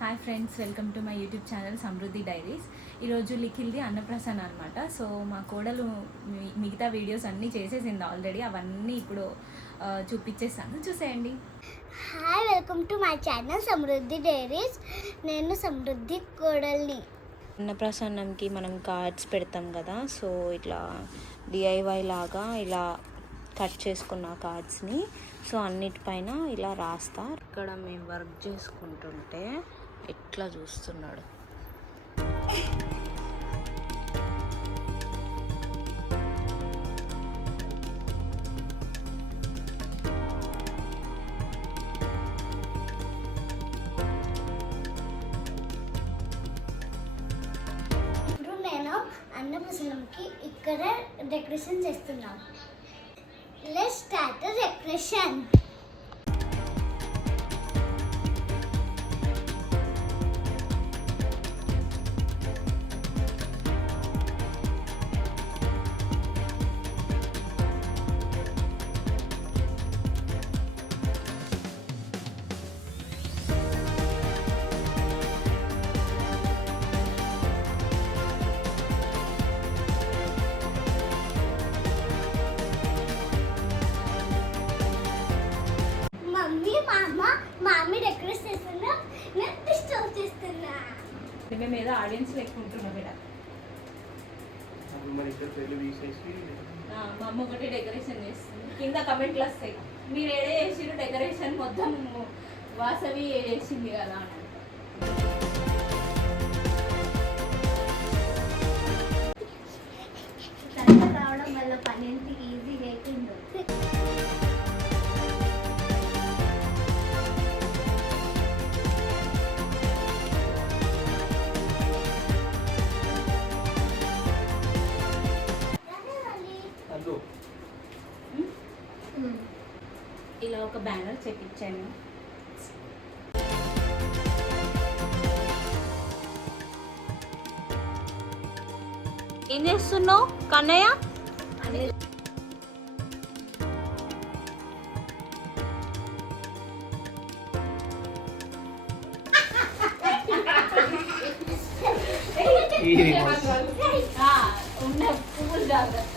Hi friends, welcome to my YouTube channel Samriddhi diaries. ఈరోజు లిఖిల్ది అన్నప్రసన్న అనమాట. So మా కోడలు మిగతా వీడియోస్ అన్నీ చేసేసింది ఆల్రెడీ. అవన్నీ ఇప్పుడు చూపించేస్తాను, చూసేయండి. Hi, welcome to my channel Samriddhi diaries. నేను సమృద్ధి కోడల్ని. అన్నప్రసన్నంకి మనం కార్డ్స్ పెడతాం కదా, సో ఇట్లా డిఐవై లాగా ఇలా కట్ చేసుకున్న కార్డ్స్ని సో అన్నిటిపైన ఇలా రాస్తా. ఇక్కడ మేము వర్క్ చేసుకుంటుంటే ఎట్లా చూస్తున్నాడు. ఇప్పుడు నేను అన్నప్రసన్నంకి ఇక్కడ డెకరేషన్ చేస్తున్నాను. Let's start the decoration. మామీ డెకరేట్ చేస్తున్నా, నేను డిస్టర్బ్ చేస్తున్నా. మేము ఏదో ఆడియన్స్ లెక్క ఉంటున్నాం ఇక్కడ. మా అమ్మ ఒకటి డెకరేషన్ చేస్తుంది. కింద కమెంట్లు వస్తాయి, మీరు ఏడే చేసిరు డెకరేషన్, మొత్తం వాసవి చేసింది కదా అని. కరెక్ట్ రావడం వల్ల పని ఎంత ఈజీగా అయిపోయిందో. ఇలా ఒక బ్యానర్ చేపించాను. ఏం చేస్తున్నావు కన్నయ్య? ఉన్న పువ్వులు జాగ్రత్త.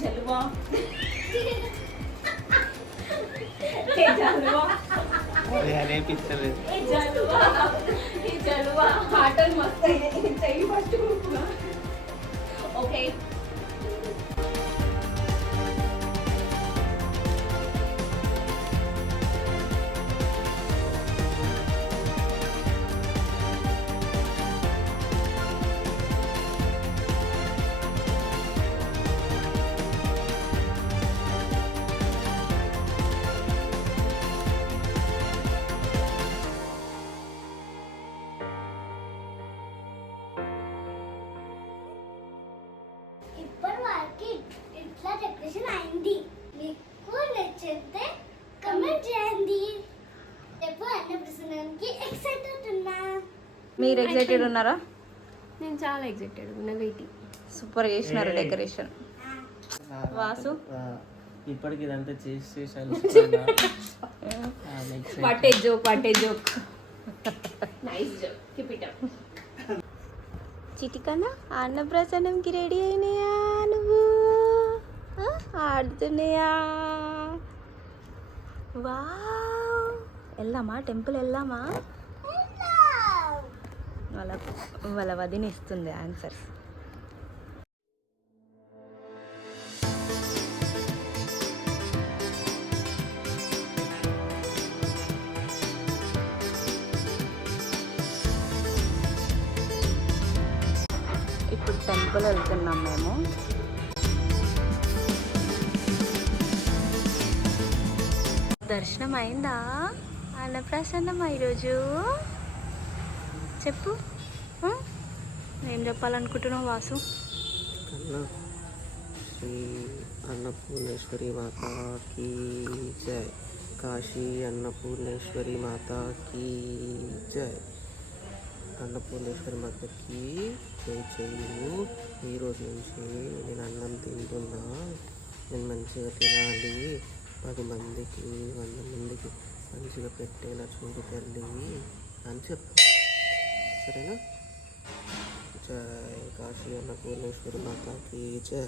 జలువా జలువా ఆటలు వస్తాయి. చెయ్యి పట్టుకుంటున్నా. ఓకే, ఇప్పటి వరకు ఇట్లా డెకరేషన్ అయింది. మీకు నచ్చితే కమెంట్ చేయండి. రేపు అన్నప్రసన్నంకి ఎక్సైటెడ్ ఉన్నా. మీరు ఎక్సైటెడ్ ఉన్నారా? నేను చాలా ఎక్సైటెడ్ ఉన్నా. వెయిటింగ్. సూపర్ చేసినారు డెకరేషన్. వాసు ఇప్పటికి ఇదంతా చేసి what a joke nice joke. Keep it up. చిటికన్నా అన్నప్రసన్నంకి రెడీ అయినాయా? నువ్వు ఆడుతున్నాయా? వా, వెళ్దామా టెంపుల్? వెళ్దామా? వాళ్ళ వదిన ఇస్తుంది ఆన్సర్స్. ఇప్పుడు టెంపుల్ వెళ్తున్నాం మేము. దర్శనం అయిందా అన్నప్రసన్నమా ఈరోజు? చెప్పు, ఏం చెప్పాలనుకుంటున్నావు వాసు? శ్రీ అన్నపూర్ణేశ్వరి మాతాకి జై. కాశీ అన్నపూర్ణేశ్వరి మాతాకి జై. అన్నపూర్ణేశ్వరి మాతకి జై చెయ్యు. ఈరోజు నుంచి నేను అన్నం తింటున్నా. నేను మంచిగా తినాలి, 10 మందికి 100 మందికి మంచిగా పెట్టేలా చూడు తల్లి అని చెప్పు. సరేనా? జై కాశీ అన్నపూర్ణేశ్వరి మాతాకి జై.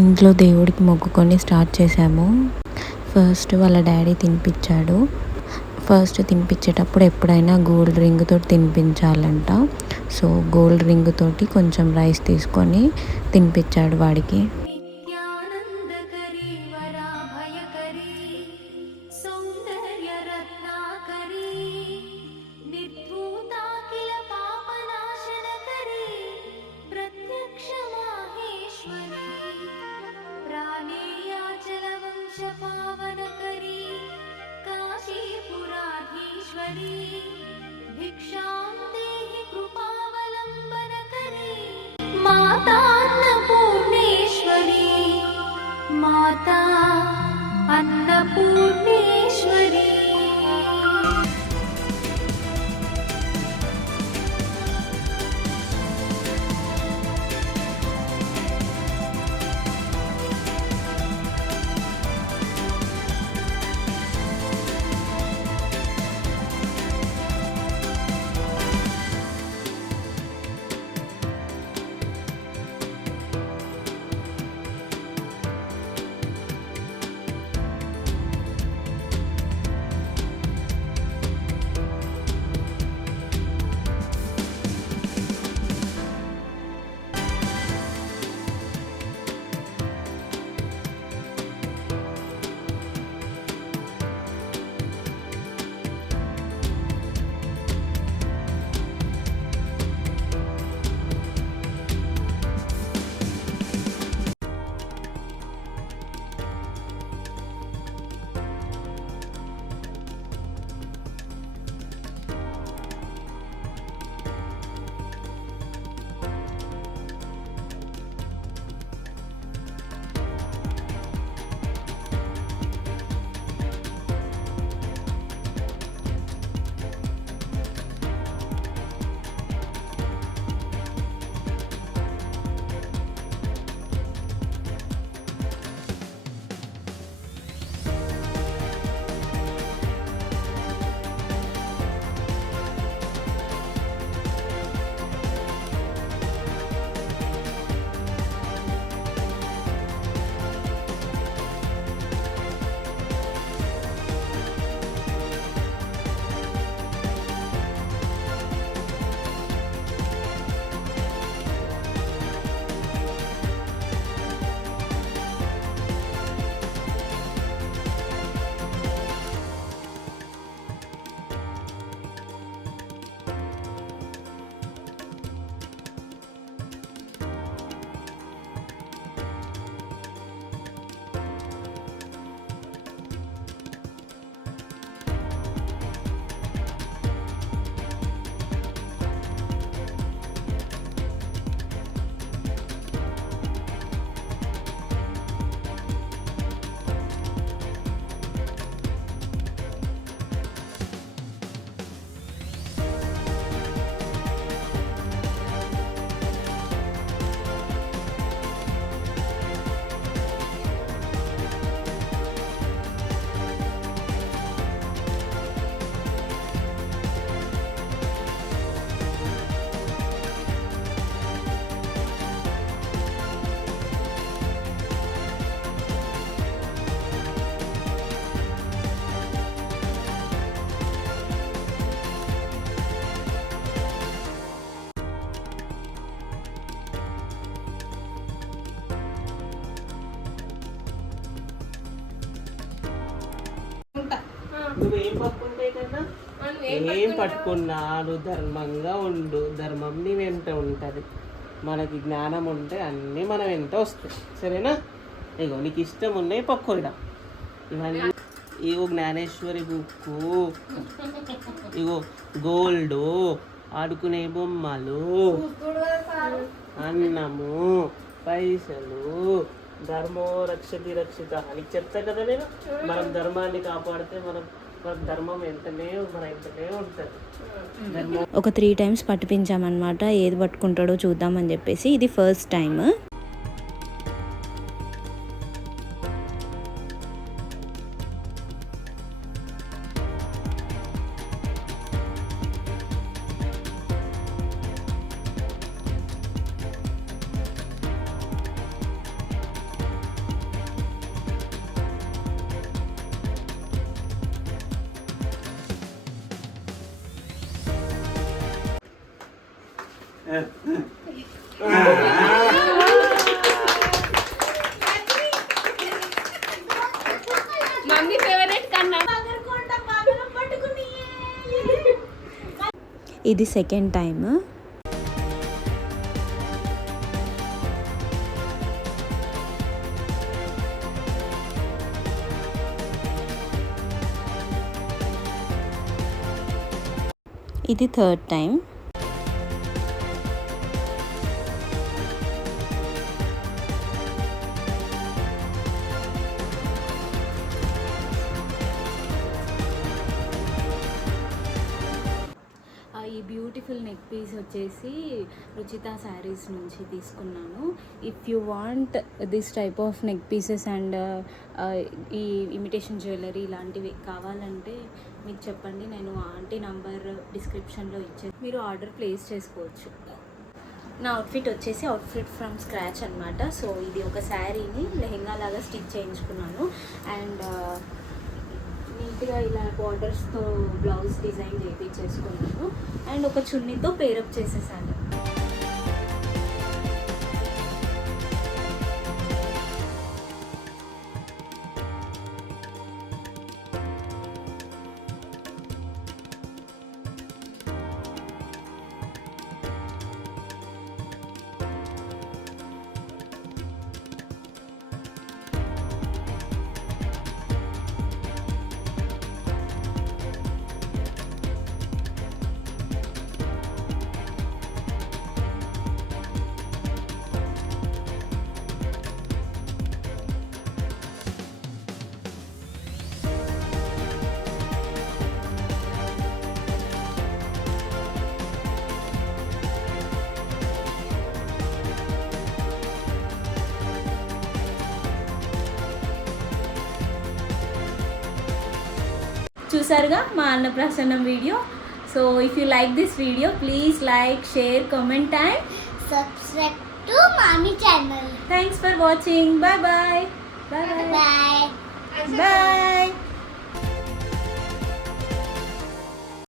ఇంట్లో దేవుడికి మొక్కుకొని స్టార్ట్ చేసాము. ఫస్ట్ వాళ్ళ డాడీ తినిపించాడు. ఫస్ట్ తినిపించేటప్పుడు ఎప్పుడైనా గోల్డ్ రింగ్ తోటి తినిపించాలంట. సో గోల్డ్ రింగ్ తోటి కొంచెం రైస్ తీసుకొని తినిపించాడు వాడికి. पावनकरी काशीपुराधीश्वरी भिक्षां देहि कृपावलम्बनकरी माता अन्नपूर्णेश्वरी माता अन्नपूर्णेश्वरी. నువ్వేం పట్టుకుంటాయి కన్నా ఏం పట్టుకున్నా నువ్వు ధర్మంగా ఉండు, ధర్మం నీ వెంట ఉంటుంది. మనకి జ్ఞానం ఉంటే అన్నీ మన వెంట వస్తాయి, సరేనా? ఇగో నీకు ఇష్టం ఉన్నాయి పక్కోడా ఇవన్నీ. ఇగో జ్ఞానేశ్వరి బుక్కు, ఇగో గోల్డ్, ఆడుకునే బొమ్మలు, అన్నము, పైసలు, ధర్మో రక్షతి రక్షిత అని చెప్తా కదా నేను. మనం ధర్మాన్ని కాపాడితే మన ధర్మం వెంటనే మన వెంటనే ఉంటుంది. ఒక 3 times పట్టిపించామన్నమాట, ఏది పట్టుకుంటాడో చూద్దామని చెప్పేసి. ఇది ఫస్ట్ టైం. మమ్మీ ఫేవరెట్ కన్నా. ఇది సెకండ్ టైం. ఇది థర్డ్ టైం. ఈ బ్యూటిఫుల్ నెక్ పీస్ వచ్చేసి రుచిత శారీస్ నుంచి తీసుకున్నాను. If you want this type of neck pieces and ఈ ఇమిటేషన్ జ్యువెలరీ ఇలాంటివి కావాలంటే మీకు చెప్పండి, నేను ఆంటీ నంబర్ డిస్క్రిప్షన్లో ఇచ్చేది, మీరు ఆర్డర్ ప్లేస్ చేసుకోవచ్చు. నా అవుట్ఫిట్ వచ్చేసి అవుట్ఫిట్ ఫ్రమ్ స్క్రాచ్ అనమాట. సో ఇది ఒక శారీని లెహెంగా లాగా స్టిచ్ చేయించుకున్నాను అండ్ నీట్గా ఇలా బార్డర్స్తో బ్లౌజ్ డిజైన్ చేయించేసుకున్నాను అండ్ ఒక చున్నీతో పేరప్ చేసేసాను. చూసారుగా మా అన్నప్రాసన్నం video. So if you like this video please like, share, comment and subscribe to మామీ channel. Thanks for watching. Bye bye. Bye bye. Bye.